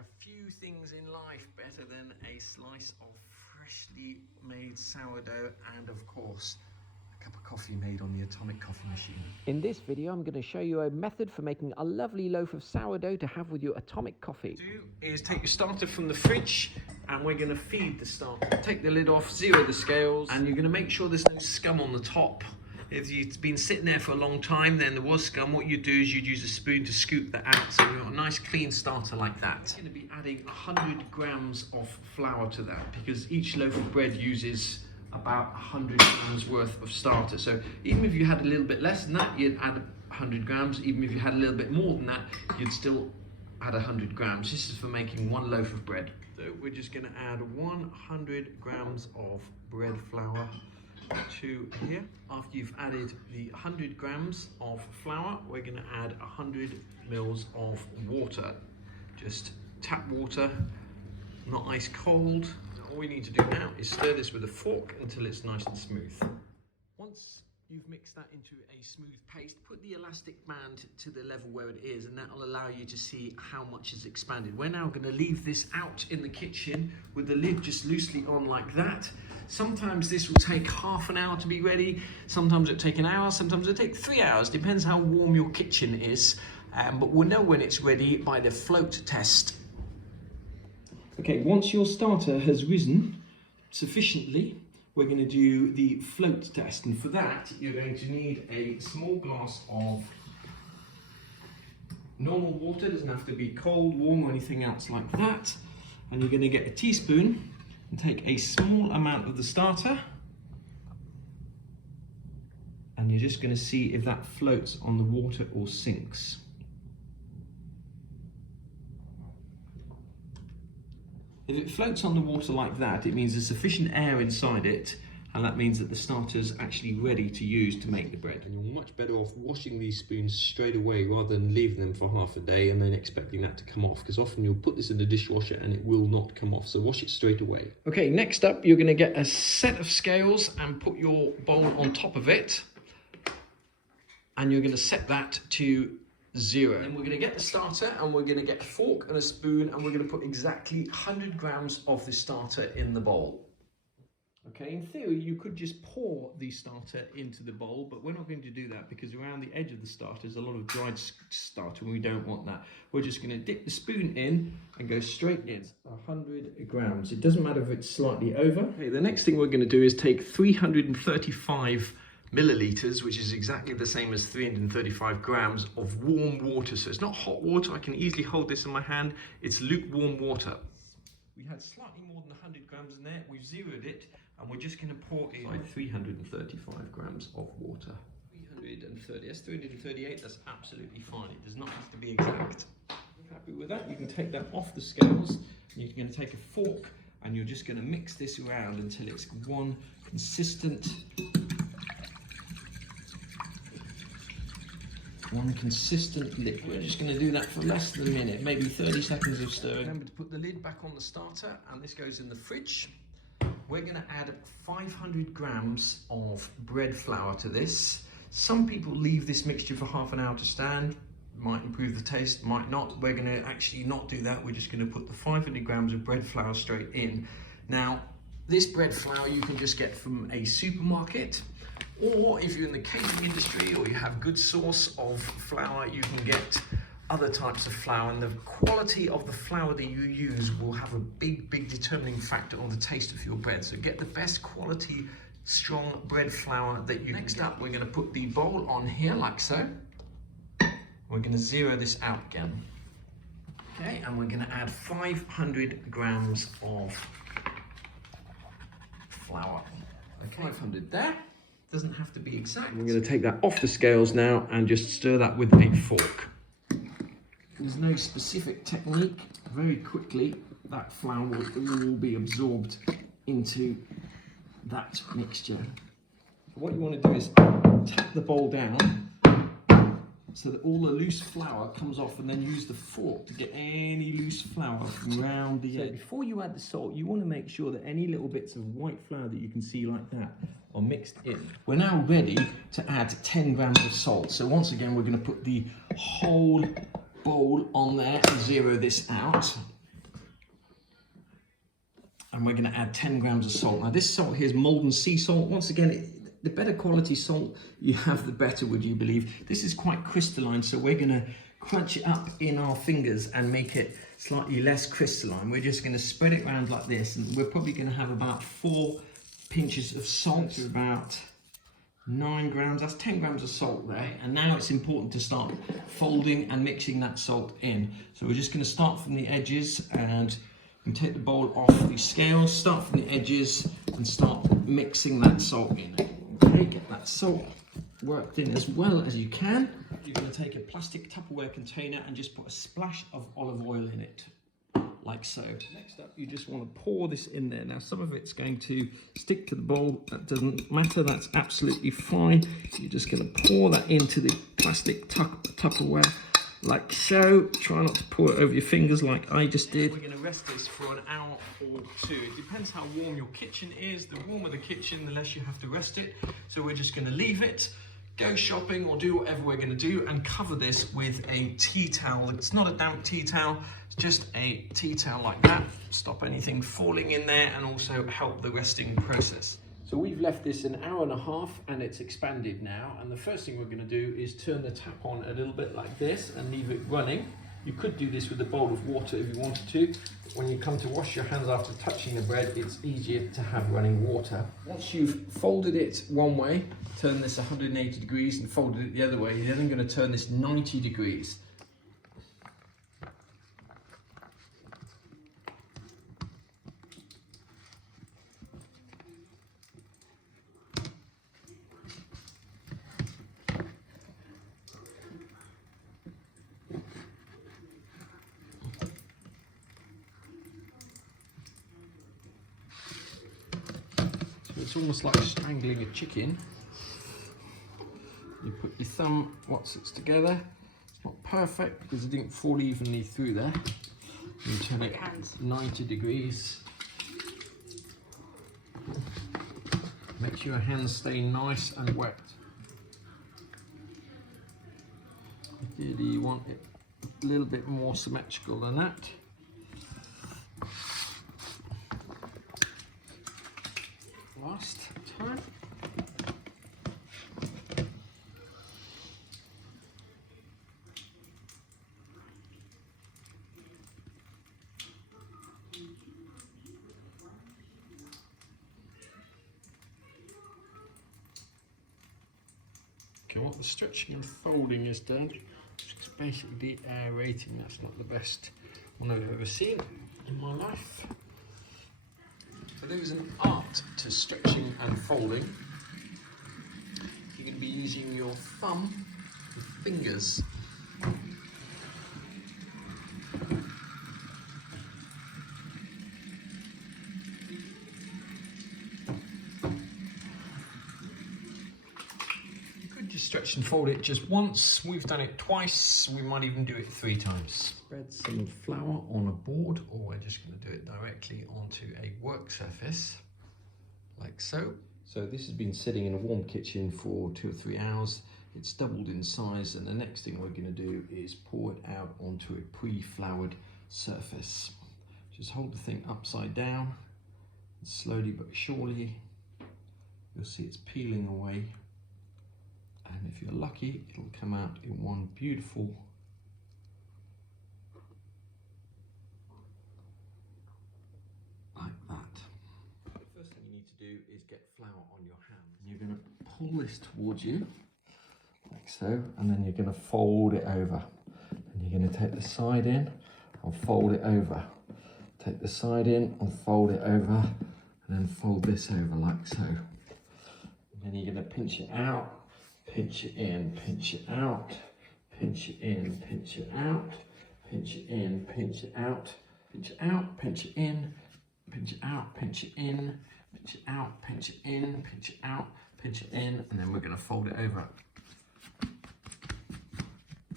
a few things in life better than a slice of freshly made sourdough and, of course, a cup of coffee made on the atomic coffee machine. In this video, I'm going to show you a method for making a lovely loaf of sourdough to have with your atomic coffee. What you do is take your starter from the fridge and we're going to feed the starter. Take the lid off, zero the scales, and you're going to make sure there's no scum on the top. If you've been sitting there for a long time, then there was scum. What you do is you'd use a spoon to scoop that out, so you've got a nice clean starter like that. I'm going to be adding 100 grams of flour to that because each loaf of bread uses about 100 grams worth of starter. So even if you had a little bit less than that, you'd add 100 grams. Even if you had a little bit more than that, you'd still add 100 grams. This is for making one loaf of bread. So we're just going to add 100 grams of bread flour to here. After you've added the 100 grams of flour, we're going to add 100 mils of water. Just tap water, not ice cold. All we need to do now is stir this with a fork until it's nice and smooth. Once you've mixed that into a smooth paste, put the elastic band to the level where it is, and that will allow you to see how much is expanded. We're now going to leave this out in the kitchen with the lid just loosely on like that. Sometimes this will take half an hour to be ready, sometimes it'll take an hour, sometimes it'll take 3 hours, depends how warm your kitchen is, but we'll know when it's ready by the float test. Okay, once your starter has risen sufficiently, we're going to do the float test, and for that you're going to need a small glass of normal water. It doesn't have to be cold, warm or anything else like that, and you're going to get a teaspoon and take a small amount of the starter, and you're just going to see if that floats on the water or sinks. If it floats on the water like that, it means there's sufficient air inside it, and that means that the starter's actually ready to use to make the bread. And you're much better off washing these spoons straight away rather than leaving them for half a day and then expecting that to come off, because often you'll put this in the dishwasher and it will not come off, so wash it straight away. Okay, next up you're going to get a set of scales and put your bowl on top of it, and you're going to set that to 0. Then we're going to get the starter and we're going to get a fork and a spoon, and we're going to put exactly 100 grams of the starter in the bowl. Okay, in theory you could just pour the starter into the bowl, but we're not going to do that because around the edge of the starter is a lot of dried starter and we don't want that. We're just going to dip the spoon in and go straight in. 100 grams. It doesn't matter if it's slightly over. Okay, the next thing we're going to do is take 335 milliliters, which is exactly the same as 335 grams of warm water. So it's not hot water, I can easily hold this in my hand, it's lukewarm water. We had slightly more than 100 grams in there, we've zeroed it, and we're just going to pour in 335 grams of water. 330, that's 338, that's absolutely fine, it does not have to be exact. If you're happy with that, you can take that off the scales, and you're going to take a fork, and you're just going to mix this around until it's one consistent liquid. We're just going to do that for less than a minute, maybe 30 seconds of stirring. Remember to put the lid back on the starter, and this goes in the fridge. We're going to add 500 grams of bread flour to this. Some people leave this mixture for half an hour to stand. Might improve the taste, might not. We're going to actually not do that. We're just going to put the 500 grams of bread flour straight in. Now, this bread flour you can just get from a supermarket, or if you're in the catering industry or you have good source of flour, you can get other types of flour, and the quality of the flour that you use will have a big determining factor on the taste of your bread. So get the best quality strong bread flour that you can get. Next up, we're going to put the bowl on here like so. We're going to zero this out again. Okay, and we're going to add 500 grams of flour. Okay, 500 there. Doesn't have to be exact. We're going to take that off the scales now and just stir that with a fork. There's no specific technique. Very quickly that flour will be absorbed into that mixture. What you want to do is tap the bowl down so that all the loose flour comes off, and then use the fork to get any loose flour from around the edge. So before you add the salt, you want to make sure that any little bits of white flour that you can see like that are mixed in. We're now ready to add 10 grams of salt. So once again, we're going to put the whole bowl on there and zero this out. and we're going to add 10 grams of salt. Now this salt here is Maldon sea salt. Once again, the better quality salt you have, the better, would you believe. This is quite crystalline, so we're going to crunch it up in our fingers and make it slightly less crystalline. We're just going to spread it around like this, and we're probably going to have about 4 pinches of salt, about 9 grams. That's 10 grams of salt there. And now it's important to start folding and mixing that salt in. So we're just going to start from the edges, and you can take the bowl off the scales, start from the edges and start mixing that salt in. Okay, get that salt worked in as well as you can. You're going to take a plastic Tupperware container and just put a splash of olive oil in it, like so. Next up, you just want to pour this in there. Now, some of it's going to stick to the bowl. That doesn't matter. That's absolutely fine. You're just going to pour that into the plastic Tupperware, like so. Try not to pour it over your fingers like I just did. We're going to rest this for an hour or 2. It depends how warm your kitchen is. The warmer the kitchen, the less you have to rest it. So we're just going to leave it, go shopping or do whatever we're going to do, and cover this with a tea towel. It's not a damp tea towel, it's just a tea towel like that. Stop anything falling in there and also help the resting process. So we've left this an hour and a half and it's expanded now, and the first thing we're going to do is turn the tap on a little bit like this and leave it running. You could do this with a bowl of water if you wanted to. When you come to wash your hands after touching the bread, it's easier to have running water. Once you've folded it one way, turn this 180 degrees and folded it the other way, you're then going to turn this 90 degrees. It's almost like strangling a chicken. You put your thumb once it's together. It's not perfect because it didn't fall evenly through there. You turn it 90 degrees. Make sure your hands stay nice and wet. Ideally, you want it a little bit more symmetrical than that. Last time. Okay, what the stretching and folding is done, it's basically aerating. That's not the best one I've ever seen in my life. So there is an art to stretching and folding. You're going to be using your thumb and fingers. You could just stretch and fold it just once. We've done it twice. We might even do it 3 times. Spread some flour on a board, or we're just going to do it directly onto a work surface, like so. So this has been sitting in a warm kitchen for 2 or 3 hours. It's doubled in size, and the next thing we're going to do is pour it out onto a pre-floured surface. Just hold the thing upside down, and slowly but surely you'll see it's peeling away, and if you're lucky, it'll come out in one beautiful like that. The first thing you need to do is get flour on your hands. You're going to pull this towards you, like so, and then you're going to fold it over. And you're going to take the side in and fold it over. Take the side in and fold it over, and then fold this over like so. And then you're going to pinch it out, pinch it in, pinch it out, pinch it in, pinch it out, pinch it in, pinch it out, pinch it out, pinch it in, pinch it out, pinch it in, pinch it out, pinch it in, pinch it out, pinch it in, and then we're going to fold it over.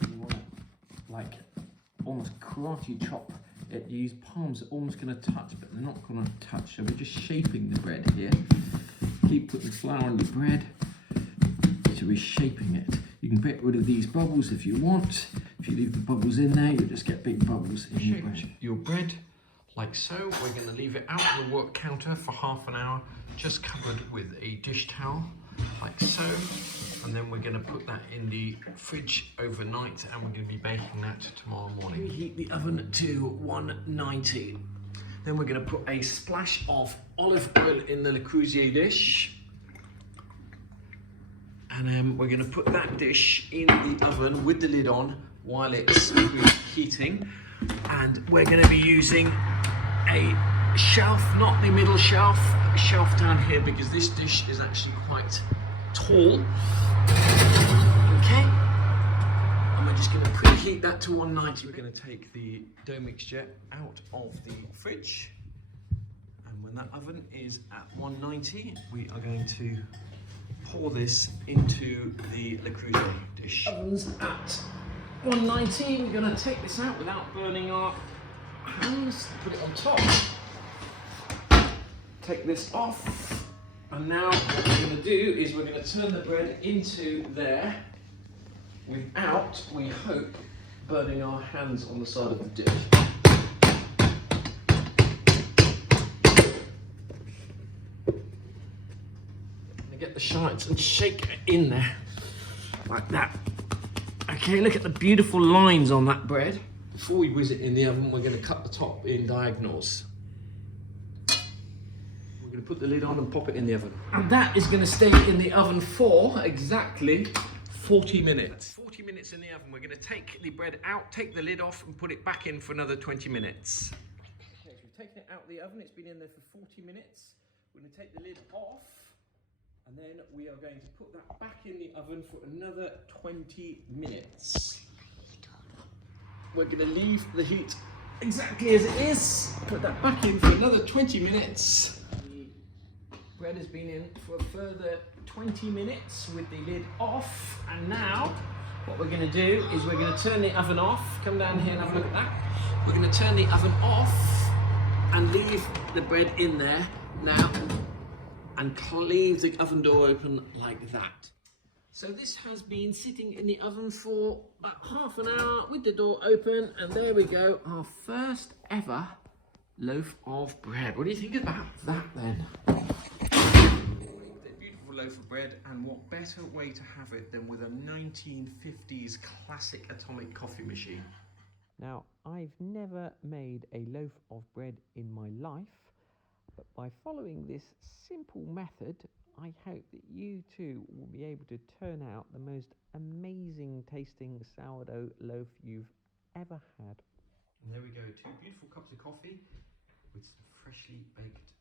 You want it like almost karate chop it. These palms are almost going to touch, but they're not going to touch. So we're just shaping the bread here. Keep putting flour on the bread. So we're shaping it. You can get rid of these bubbles if you want. If you leave the bubbles in there, you'll just get big bubbles in your bread. Your bread like so. We're going to leave it out on the work counter for half an hour, just covered with a dish towel, like so. And then we're going to put that in the fridge overnight, and we're going to be baking that tomorrow morning. Heat the oven to 190. Then we're going to put a splash of olive oil in the Le Creuset dish. And then we're going to put that dish in the oven with the lid on while it's heating. And we're going to be using a shelf, not the middle shelf, a shelf down here, because this dish is actually quite tall. Okay. And we're just going to preheat that to 190. We're going to take the dough mixture out of the fridge. And when that oven is at 190, we are going to pour this into the Le Creuset dish. Oven's at 190. We're going to take this out without burning our hands. Put it on top. Take this off. And now what we're going to do is we're going to turn the bread into there without, we hope, burning our hands on the side of the dish. Get the sides and shake it in there like that. Okay, look at the beautiful lines on that bread. Before we whiz it in the oven, we're going to cut the top in diagonals. We're going to put the lid on and pop it in the oven. And that is going to stay in the oven for exactly 40 minutes. That's 40 minutes in the oven. We're going to take the bread out, take the lid off, and put it back in for another 20 minutes. Okay, so we've taken it out of the oven. It's been in there for 40 minutes. We're going to take the lid off. And then we are going to put that back in the oven for another 20 minutes. We're going to leave the heat exactly as it is. Put that back in for another 20 minutes. The bread has been in for a further 20 minutes with the lid off. And now what we're going to do is we're going to turn the oven off. Come down here and have a look at that. We're going to turn the oven off and leave the bread in there now. And leave the oven door open like that. So this has been sitting in the oven for about half an hour with the door open, and there we go, our first ever loaf of bread. What do you think about that then? A beautiful loaf of bread, and what better way to have it than with a 1950s classic atomic coffee machine. Now, I've never made a loaf of bread in my life, but by following this simple method, I hope that you too will be able to turn out the most amazing tasting sourdough loaf you've ever had. And there we go, 2 beautiful cups of coffee with some freshly baked